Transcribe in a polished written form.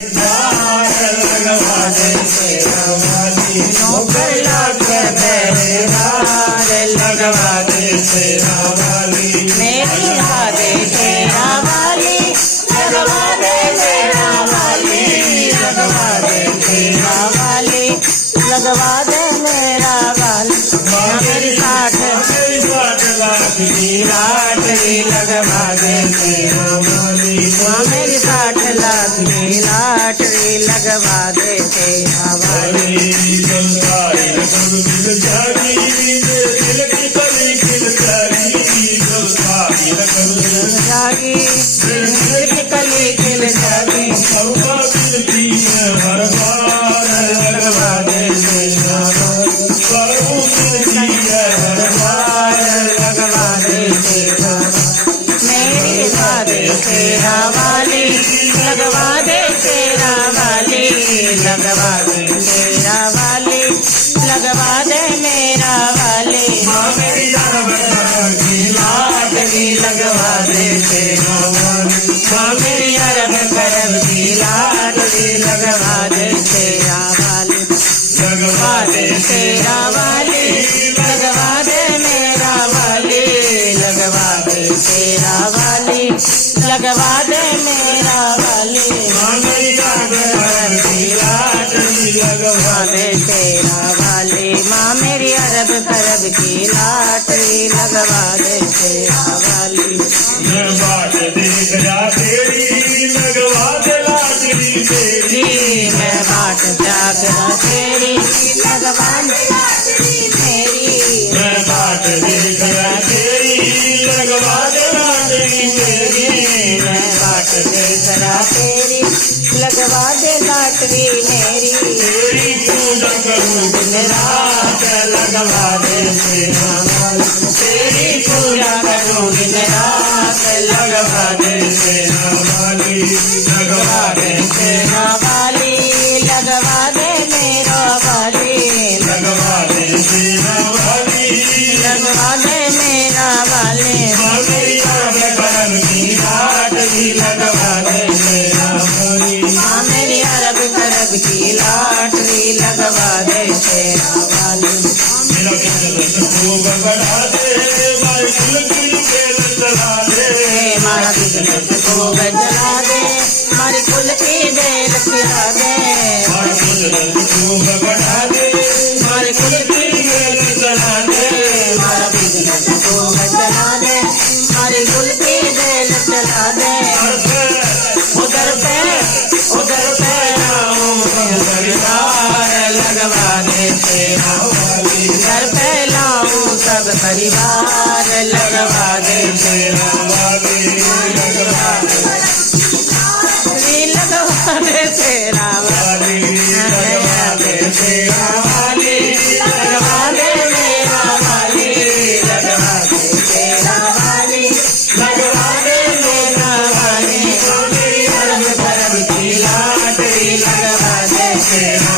लगवा दे शेरा वाली, नौकर लाके पहरेदार लगवा दे शेरा वाली, मेरी वादे शेरा वाली, लगवा दे शेरा वाली, लगवा दे शेरा वाली, लगवा दे मेरा वाली, मेरी 60 लाख की लाटरी लगवा दे शेरा वाली, मेरी 60 लाख की लाटरी लगवा दे शेरा वाली, जागी दिल की कली खिल जागी, हर बार लगवा दे शेरा वाली, हर बार लगवा दे शेरा वाली, मेरी वादे शेरा वाली, लगवा दे शेरा वाली, लगवा दे शेरा वाली, लगवा दे मेरा वाली, मेरी लाटरी लगवा दे शेरा वाली, मेरी अरब करब की लाटरी लगवा दे शेरा वाली, लगवा दे शेरा वाली, लगवा दे मेरा वाली, लगवा दे शेरा वाली, लगवा दे मेरा वाली, मेरी अरब करब की लाटरी लगवा दे शेरा वाली, माँ मेरी अरब करब की लाटरी लगवा दे शेरा वाली, मैं बाट देख जा तेरी लगवा दे लाटरी तेरी, मैं बाट जाग तेरी लगवा दे लाटरी तेरी, मैं बाट देख जा तेरी लगवा दे लाटरी तेरी, मैं बाट देख जा तेरी लगवा दे लाटरी मेरी, तेरी पूजा करूं दिन रात लगवा दे शेरा वाली, तेरी पूजा करूं दिन रात लगवा दे शेरा वाली, लगवा दे शेरा वाली, लगवा दे मेरा वाली, लगवा दे शेरा वाली, लगवा दे मेरा वाली, मेरी अरब करब की लाटरी लगवा दे शेरा वाली, मेरी अरब करब की लाटरी लगवा दे शेरा वाली, मेरा बिजनेस खूब बढ़ा दे, मारी कुल्फी बेल चला दे, मारा बिजनेस खूब चला दे, मारी कुल्फी बेल खिला दे, मारा बिजनेस खूब बढ़ा दे, मारी कुल्फी बेल चला दे, मारा बिजनेस खूब चला दे, मारी कुल्फी बेल चला दे, उधर पे लाऊं परिवार लगवा दे शेरा वाली, घर पे लाऊं सब परिवार लगवा दे शेरा वाली, लगवा दे शेरा वाली, लगवा दे शेरा वाली, लगवा दे मेरा वाली, लगवा दे शेरा वाली, लगवा दे मेरा वाली, मेरी अरब करब की लाटरी लगवा दे शेरा